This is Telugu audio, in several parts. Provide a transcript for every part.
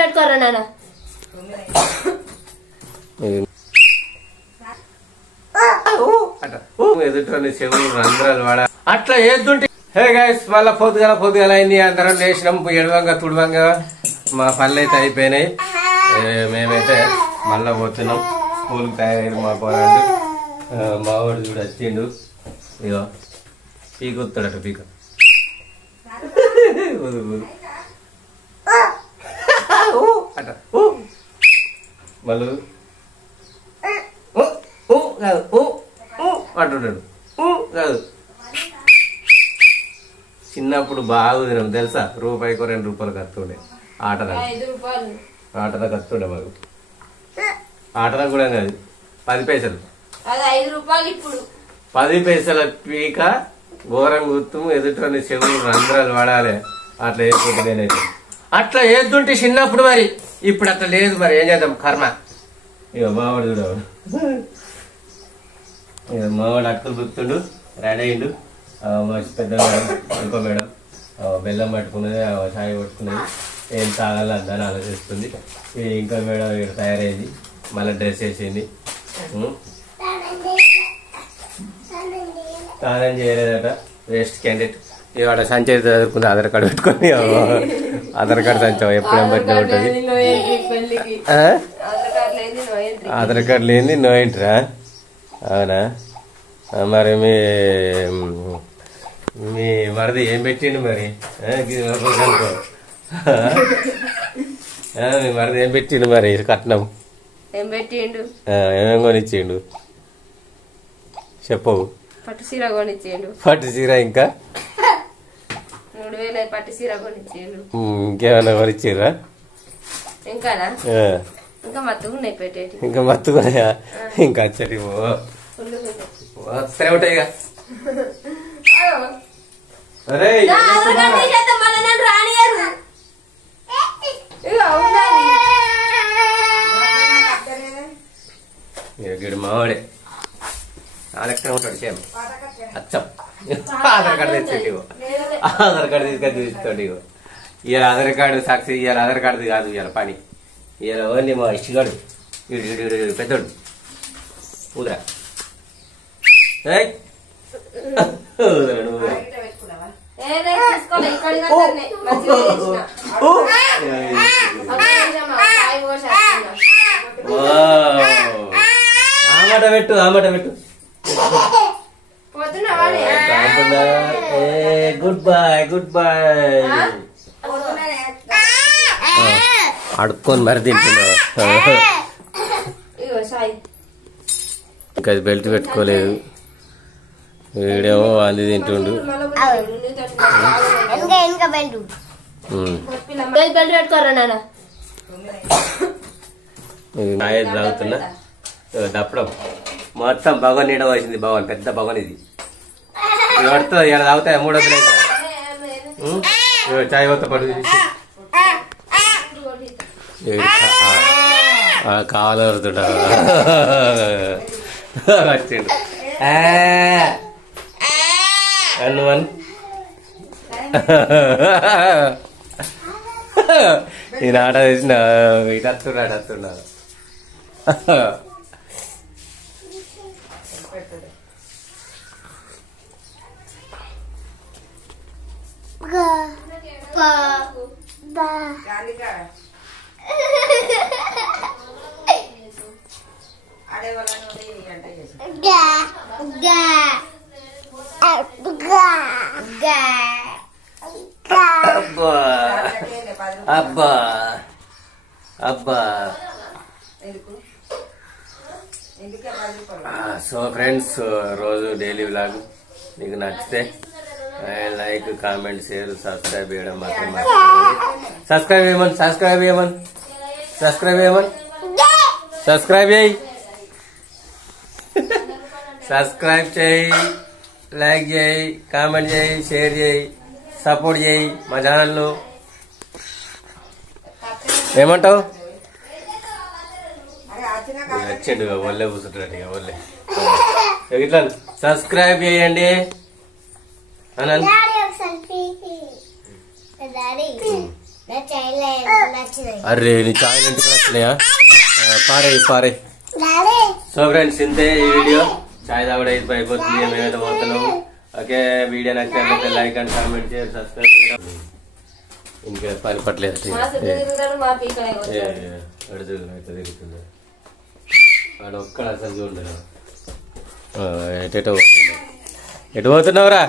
పెట్టుకోరా నాన్న ఎదుటి చెవులు రంధ్రాలు వాడ అట్లా ఏదుంటే. హే గైస్, మళ్ళా పొద్దుగాల అయింది. అందరం లేచినాం, ఎడవంగా తుడవంగా మా పనులు అయితే అయిపోయినాయి. మేమైతే మళ్ళా పోతున్నాం స్కూల్కి తయారయ్యారు మా పోరాడు. మా వాడు చూడు వచ్చిండు, ఇగో పీకొస్తాడట పీక అట మళ్ళీ కాదు అంటున్నాడు కాదు. చిన్నప్పుడు బాగా తినాం తెలుసా, రూపాయికో 2 రూపాయలు కత్తుండే ఆటదా కత్తుండే మాకు. ఆటదా కూడా కాదు, 10 పైసలు 10 పైసల పీక ఘోరం గుర్తు. ఎదుటి చెవులు రంధ్రాలు వాడాలి. అట్లా వేసుకుంటే నేనైతే అట్లా వేస్తుంటే చిన్నప్పుడు. మరి ఇప్పుడు అట్లా లేదు, మరి ఏం చేద్దాం కర్మ. ఇక మావాడు చూడవాడు, ఇక మావాడు అక్కలు గుర్తుండు, రెడీ అయ్యిండు. పెద్ద మేడం, ఇంకో మేడం బెల్లం పట్టుకున్నది, చాయ్ పట్టుకున్నది, ఏం తాగాలి అందని ఆలోచిస్తుంది. ఇంకో మేడం ఇక్కడ తయారైంది, మళ్ళీ డ్రెస్ వేసింది. స్నానం చేయలేదట, వేస్ట్ క్యాండిడేట్. ఇవాడ సంచి చదువుకుంది, ఆధార్ కార్డు పెట్టుకొని. ఆధార్ కార్డు సంచం ఎప్పుడేం బట్టిన ఉంటుంది. ఆధార్ కార్డు లేని నో ఎంట్రా. అవునా? మరి మీ మరిది ఏం పెట్టిండు మరి? మీ మరిది ఏం పెట్టిండు మరి కట్నం? ఏమేం కొనిచ్చిండు చెప్పవు? పట్టు చీర కొనిచ్చిండు. పట్టు చీర, ఇంకా 3000 పట్టు చీర కొనిచ్చిండు. ఇంకేమైనా కొనిచ్చిర్రా? ఇంకా మత్తుకున్నాయి పెట్టేటి. ఇంకా మత్తుకున్నాయా? ఇంకా వచ్చేటి వస్తూనే ఉంటాయి. గిడు మావాడే నాలెక్కనే ఉంటాడు సేమ్ అచ్చం. ఆధార్ కార్డు తెచ్చేటి, ఆధార్ కార్డు తీసుకొని చూపిస్తాడు. ఇగో ఇవాళ ఆధార్ కార్డు సాక్షి, ఇవాళ ఆధార్ కార్డు కాదు ఇవాళ పని. ఇవాళ ఓన్లీ మా ఇష్టగాడు పెద్దోడు ఊదరా. ఆమాట పెట్టు, ఆమాట పెట్టు. Good boy, good boy. అడుక్కొని మరి తింటున్నావు. ఇంకా బెల్ట్ పెట్టుకోలేదు, వీడేమో అంది తింటుండు. నాయది తాగుతున్నా దప్పడం మొత్తం భగవాన్ నీడ వేసింది. భగవాన్ పెద్ద భగవాన్ ఇది పడుతుంది. ఇలా తాగుతాయి 3 వందలు అయితే. చాయ్ వద్ద పడు కావాలవుతుంటా వచ్చిండు. అన్నువన్ నేను ఆట వేసిన ఇటు వస్తున్నా. అబ్బా అబ్బా. సో ఫ్రెండ్స్, రోజు డైలీ వ్లాగ్ మీకు నచ్చితే లైక్, కామెంట్, షేర్, సబ్స్క్రైబ్ చేయడం మాత్రం సబ్స్క్రైబ్ చేయమని సబ్స్క్రైబ్ చేయి, లైక్ చేయి, కామెంట్ చేయి, షేర్ చేయి, సపోర్ట్ చేయి మా ఛానల్. ఏమంటావు? వచ్చిండు ఒళ్ళే కూర్చుంటాడు. ఇక ఒళ్ళే ఇట్లా సబ్స్క్రైబ్ చేయండి అనండి. అరే నీ చాయ్ ఇంటికి వచ్చినాయా పారే పారే సో ఫ్రెండ్స్ ఇంతే ఈ వీడియో చాయ్ తాగుడు అయిపోతుంది మేమైతే పోతున్నాము ఓకే వీడియో నచ్చినట్లయితే లైక్ అండ్ కామెంట్ చేయండి సబ్స్క్రైబ్ చేయండి ఇంకా పని పట్టలేదు తిరుగుతుంది వాడు ఒక్కడ అసలు చూడలేదు ఎటో పోతుంది ఎటు పోతున్నావురా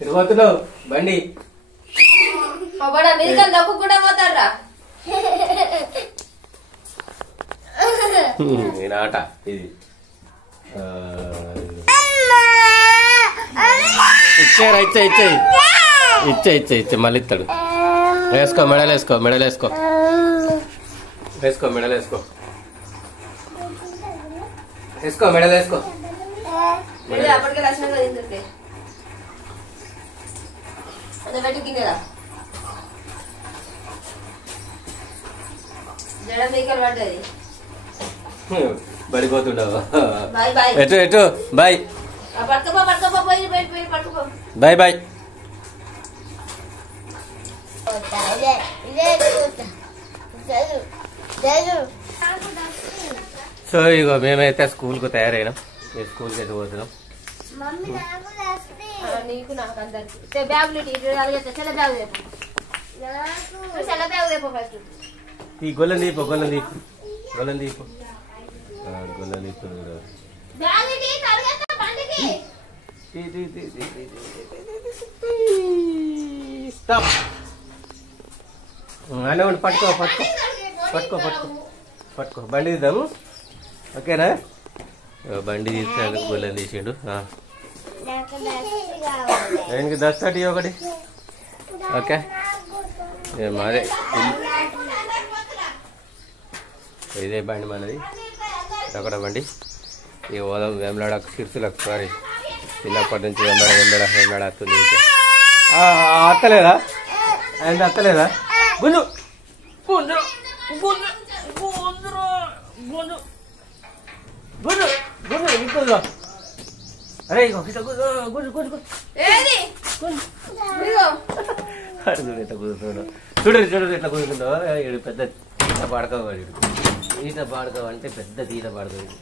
ఎటు పోతున్నావు బండి పోతారా నేను ఆట ఇది ఇచ్చారా ఇచ్చే మళ్ళీ ఇస్తాడు వేసుకో మెడలు వేసుకో మెడలు వేసుకో వేసుకో మెడలు వేసుకో వేసుకో మెడలు వేసుకో అప్పటికే లక్షణంగా తింటుంటే పెట్టుకిందా జడ మేకలు పడ్డది పడిపోతుండవు బాయ్ బాయ్ ఎటు ఎటు బాయ్ పట్టుకోపో పట్టుకోపో పోయి పోయి పట్టుకోపో బాయ్ బాయ్ సో ఇగో మేమైతే స్కూల్కు తయారైనాం స్కూల్కి ఎటు పోతున్నాం నీకు నాకు అందరికి బ్యాగులు చెల్ల బ్యాగు రేపు చెల్ల బ్యాగు రేపు ఫస్ట్ ఈ గొల్లం దీపు గొల్లం దీపు గొల్లం దీపు గొల్లం దీపు స్టాప్ అనే ఉండి పట్టుకో పట్టుకో పట్టుకో పట్టుకో పట్టుకో బండి తీద్దాము ఓకేనా బండి తీస్తాడు గొల్లం తీసిండు ఆయనకి దస్తాటి ఒకటి ఓకే మాదే ఇదే బండి మనది అక్కడ బండి ఈ ఓదం వెంబడ సిరుసులకు సారీ చిన్నప్పటి నుంచి వెంబడ వస్తుంది అత్తలేదా ఆయన అత్తలేదా గుంజు గుంజు గుంజు గుంజు గుంజు గుంజు గుంజు ఇంకొందు అరే గుంజు గుంజు గుంజు ఎట్లా కుదురుతున్నాడు చూడరు ఎట్లా కుదురుతుందో పెద్ద ఈత పాడకవాడు ఈత పాడకవ అంటే పెద్ద ఈత పాడకవాడు